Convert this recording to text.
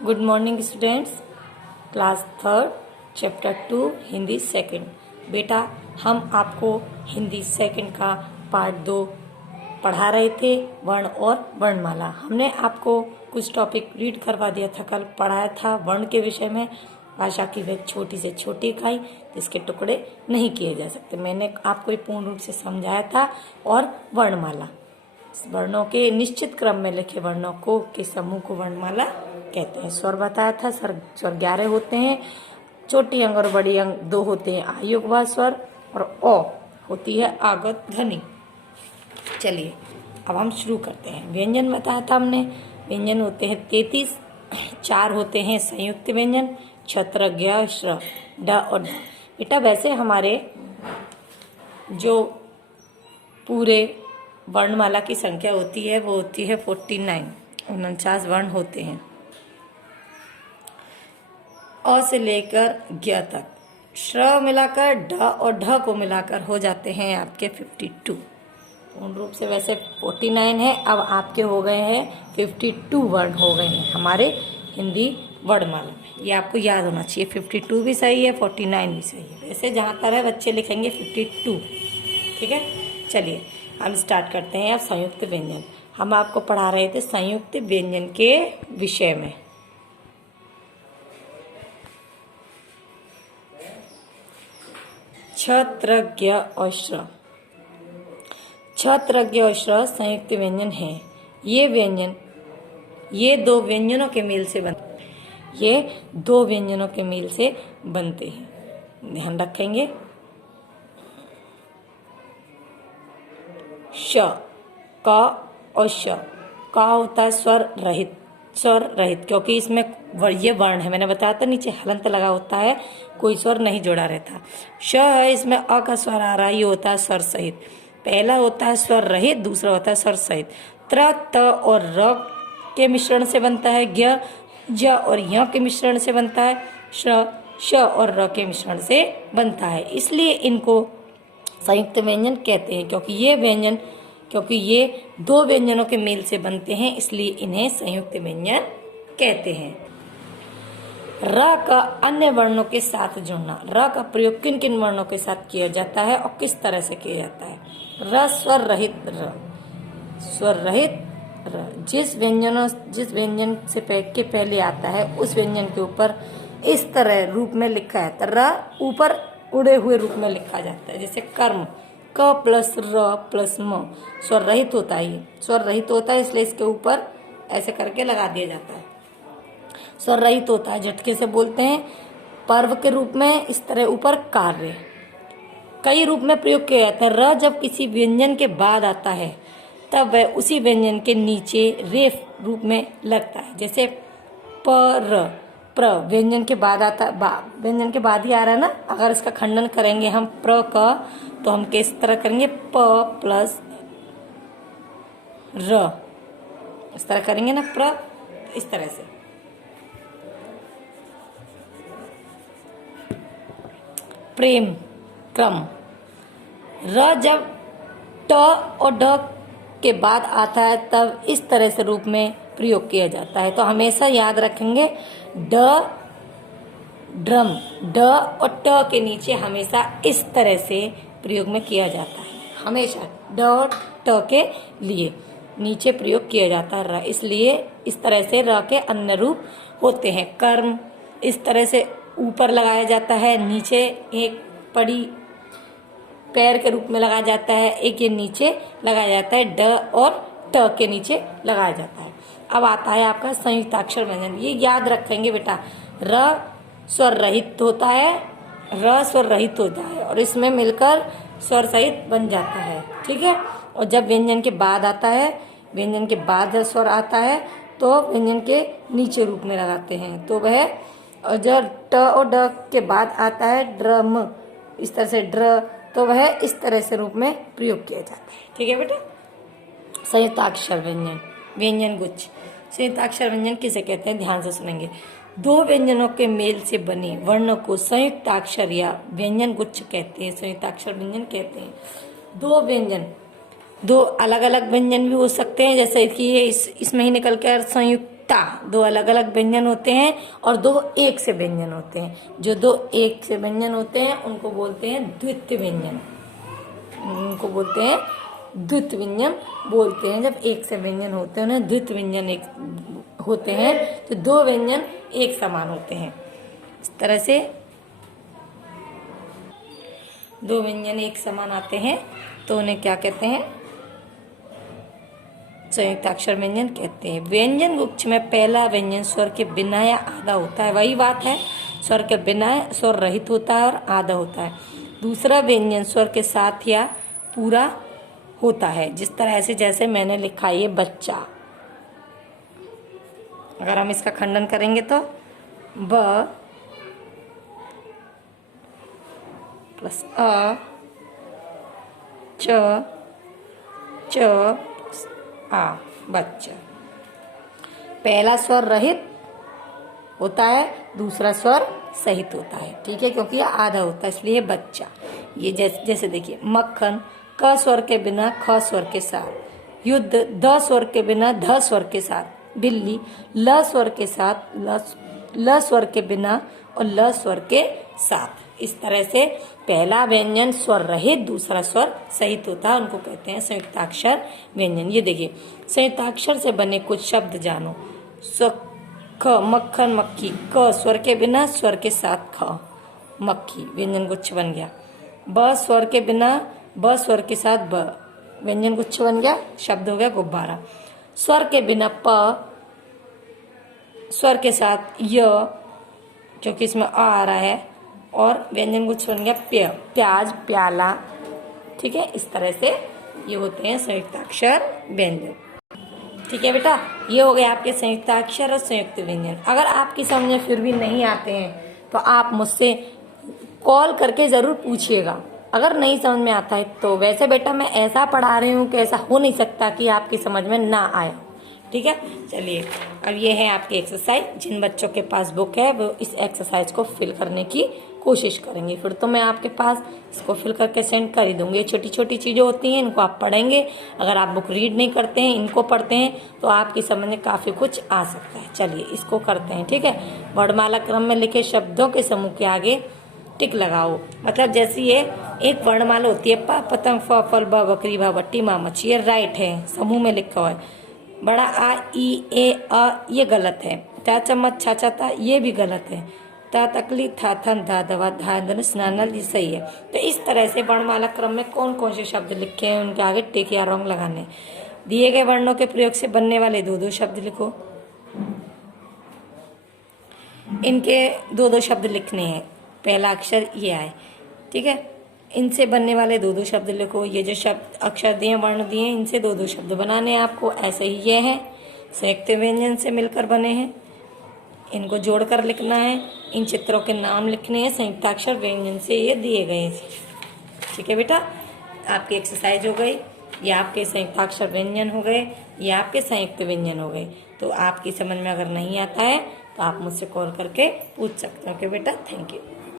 Good morning students, class third chapter 2 Hindi second. बेटा, हम आपको हिंदी सेकंड का पार्ट 2 पढ़ा रहे थे, वर्ण और वर्णमाला। हमने आपको कुछ टॉपिक रीड करवा दिया था, कल पढ़ाया था वर्ण के विषय में। भाषा की वह छोटी से छोटी इकाई जिसके टुकड़े नहीं किए जा सकते, मैंने आपको पूर्ण रूप से समझाया था। और वर्णमाला, वर्णों के निश्चित क्रम में लिखे वर्णों को के समूह को वर्णमाला कहते हैं। स्वर बताया था, स्वर 11 होते हैं। छोटी अंग और बड़ी अंग 2 होते हैं, आ युग व स्वर, और ओ होती है आगत ध्वनि। चलिए अब हम शुरू करते हैं। व्यंजन बताया था हमने, व्यंजन होते हैं 33, 4 होते हैं संयुक्त व्यंजन, छत्र, ज्ञ, श्र, ड और ढ। बेटा वैसे हमारे जो पूरे वर्णमाला की संख्या होती है वो होती है 49, 49 वर्ण होते हैं। अ से लेकर ज्ञ तक, श्र मिलाकर ढ और ढ को मिलाकर हो जाते हैं आपके 52। पूर्ण रूप से वैसे 49 है, अब आपके हो गए हैं 52 वर्ण हो गए हैं हमारे हिंदी वर्णमाला में। ये आपको याद होना चाहिए, 52 भी सही है, 49 भी सही है। वैसे जहाँ तरह बच्चे लिखेंगे 52, ठीक है। चलिए हम स्टार्ट करते हैं। अब संयुक्त व्यंजन हम आपको पढ़ा रहे थे, संयुक्त व्यंजन के विषय में। छत्र, ज्ञ और श्र। छत्र, ज्ञ और श्र संयुक्त व्यंजन है। ये व्यंजन ये दो व्यंजनों के मेल से बनते हैं। ध्यान रखेंगे। श, क और श। का होता है स्वर रहित, क्योंकि इसमें ये वर्ण है। मैंने बताया था नीचे हलंत लगा होता है, कोई स्वर नहीं जोड़ा रहता। श है, इसमें अ का स्वर आ रहा है, ये होता है स्वर सहित। पहला होता है स्वर रहित, दूसरा होता है स्वर सहित। त्र, त और र के मिश्रण से बनता है ज्ञ, ज और य के मिश्रण से बनता है श्र, श और र के मिश्रण से बनता है। इसलिए इनको संयुक्त व्यंजन कहते हैं, क्योंकि ये दो व्यंजनों के मेल से बनते हैं, इसलिए इन्हें संयुक्त व्यंजन कहते हैं। र का अन्य वर्णों के साथ जुड़ना। र का प्रयोग किन किन वर्णों के साथ किया जाता है और किस तरह से किया जाता है? र स्वर रहित र, स्वर रहित र। जिस व्यंजन से के पहले आता है उस व्यंजन के ऊपर इस तरह रूप में लिखा है, र ऊपर उड़े हुए रूप में लिखा जाता है। जैसे कर्म, क प्लस र प्लस म, स्वर रहित होता है। स्वर रहित होता है इसलिए इसके ऊपर ऐसे करके लगा दिया जाता है। स्वर रहित होता है, झटके से बोलते हैं। पर्व के रूप में इस तरह ऊपर कार्य, कई रूप में प्रयोग किया जाता है। र जब किसी व्यंजन के बाद आता है तब वह उसी व्यंजन के नीचे रेफ रूप में लगता है। जैसे पर, प्र व्यंजन के बाद आता, व्यंजन के बाद ही आ रहा है ना। अगर इसका खंडन करेंगे हम प्र का, तो हम किस तरह करेंगे? प प्लस र, इस तरह करेंगे ना, प्र, इस तरह से। प्रेम, क्रम। र जब ट और ड के बाद आता है तब इस तरह से रूप में प्रयोग किया जाता है। तो हमेशा याद रखेंगे ड, ड्रम, ड और ट के नीचे हमेशा इस तरह से प्रयोग में किया जाता है। हमेशा ड और ट के लिए नीचे प्रयोग किया जाता है र, इसलिए इस तरह से र के अन्य रूप होते हैं। कर्म इस तरह से ऊपर लगाया जाता है, नीचे एक पड़ी पैर के रूप में लगाया जाता है, एक ये नीचे लगाया जाता है, ड और ट के नीचे लगाया जाता है। अब आता है आपका संयुक्ताक्षर व्यंजन। ये याद रखेंगे बेटा, र स्वर रहित होता है, और इसमें मिलकर स्वर सहित बन जाता है, ठीक है। और जब व्यंजन के बाद आता है, व्यंजन के बाद जब स्वर आता है तो व्यंजन के नीचे रूप में लगाते हैं, तो वह, और जब ट और ड के बाद आता है ड्रम, इस तरह से ड्र, तो वह इस तरह से रूप में प्रयोग किया जाता है, ठीक है बेटा। संयुक्ताक्षर व्यंजन, व्यंजन गुच्छ। संयुक्ताक्षर व्यंजन किसे कहते हैं? ध्यान से सुनेंगे। दो व्यंजनों के मेल से बने वर्णों को संयुक्ताक्षर या व्यंजन गुच्छ कहते हैं, संयुक्ताक्षर व्यंजन कहते हैं। दो व्यंजन, दो अलग अलग व्यंजन भी हो सकते हैं, जैसे कि ये इसमें ही निकल कर संयुक्त ता, दो अलग अलग व्यंजन होते हैं और दो एक से व्यंजन होते हैं। जो दो एक से व्यंजन होते हैं उनको बोलते हैं द्वितीय व्यंजन, उनको बोलते हैं द्वितीय व्यंजन बोलते हैं। जब एक से व्यंजन होते हैं ना द्वितीय व्यंजन एक होते हैं, तो दो व्यंजन एक समान होते हैं। इस तरह से दो व्यंजन एक समान आते हैं तो उन्हें क्या कहते हैं? संयुक्ताक्षर व्यंजन कहते हैं। व्यंजन गुच्छ में पहला व्यंजन स्वर के बिना या आधा होता है, वही बात है, स्वर के बिना स्वर रहित होता है और आधा होता है। दूसरा व्यंजन स्वर के साथ या पूरा होता है, जिस तरह से जैसे मैंने लिखा ये बच्चा। अगर हम इसका खंडन करेंगे तो ब प्लस अ च च आ, बच्चा। पहला स्वर रहित होता है, दूसरा स्वर सहित होता है, ठीक है, क्योंकि ये आधा होता है इसलिए बच्चा। ये जैसे देखिए मक्खन, क स्वर के बिना ख स्वर के साथ। युद्ध, द स्वर के बिना ध स्वर के साथ। बिल्ली, ल स्वर के साथ ल स्वर के बिना और ल स्वर के साथ। इस तरह से पहला व्यंजन स्वर रहित, दूसरा स्वर सहित होता है, उनको कहते हैं संयुक्ताक्षर व्यंजन। ये देखिए संयुक्ताक्षर से बने कुछ शब्द जानो। ख, मक्खन, मक्खी। क स्वर के बिना स्वर के साथ ख, मक्खी, व्यंजन गुच्छ बन गया। ब स्वर के बिना ब स्वर के साथ ब, व्यंजन गुच्छ बन गया, शब्द हो गया गुब्बारा। स्वर के बिना प, स्वर के साथ य, क्योंकि इसमें आ रहा है, और व्यंजन गुच्छ बन गया प्य, प्याज, प्याला, ठीक है। इस तरह से ये होते हैं संयुक्ताक्षर व्यंजन, ठीक है बेटा। ये हो गए आपके संयुक्ताक्षर और संयुक्त व्यंजन। अगर आपकी समझ में फिर भी नहीं आते हैं तो आप मुझसे कॉल करके जरूर पूछिएगा। अगर नहीं समझ में आता है तो वैसे बेटा मैं ऐसा पढ़ा रही हूँ कि ऐसा हो नहीं सकता कि आपकी समझ में ना आए, ठीक है। चलिए अब ये है आपकी एक्सरसाइज। जिन बच्चों के पास बुक है वो इस एक्सरसाइज को फिल करने की कोशिश करेंगे, फिर तो मैं आपके पास इसको फिल करके सेंड कर ही दूंगी। ये छोटी छोटी चीज़ें होती हैं, इनको आप पढ़ेंगे। अगर आप बुक रीड नहीं करते हैं, इनको पढ़ते हैं तो आपकी समझ में काफ़ी कुछ आ सकता है। चलिए इसको करते हैं, ठीक है। वर्णमाला क्रम में लिखे शब्दों के समूह के आगे टिक लगाओ। मतलब जैसे ये एक वर्णमाला होती है, प पतंग, फ फल, ब बकरी, भ भट्टी, मा मच्छी, ये राइट है, समूह में लिखा हुआ है। बड़ा आ, ई, ए, अ, ये गलत है। ता चम्मच, छा छा, ये भी गलत है। ता तकली, था थन, धा दवा, धा धनुष, नानल, ये सही है। तो इस तरह से वर्णमाला क्रम में कौन कौन से शब्द लिखे हैं उनके आगे टिक या रॉन्ग लगाने। दिए गए वर्णों के प्रयोग से बनने वाले दो दो शब्द लिखो। इनके दो दो शब्द लिखने हैं, पहला अक्षर ये आए, ठीक है। इनसे बनने वाले दो दो शब्द लिखो। ये जो शब्द अक्षर दिए, वर्ण दिए, इनसे दो दो शब्द बनाने हैं आपको। ऐसे ही ये है, संयुक्त व्यंजन से मिलकर बने हैं, इनको जोड़कर लिखना है। इन चित्रों के नाम लिखने हैं, संयुक्ताक्षर व्यंजन से ये दिए गए हैं, ठीक है बेटा। आपकी एक्सरसाइज हो गई, ये आपके संयुक्ताक्षर व्यंजन हो गए, ये आपके संयुक्त व्यंजन हो गए। तो आपकी समझ में अगर नहीं आता है तो आप मुझसे कॉल करके पूछ सकते हो कि बेटा। Thank you.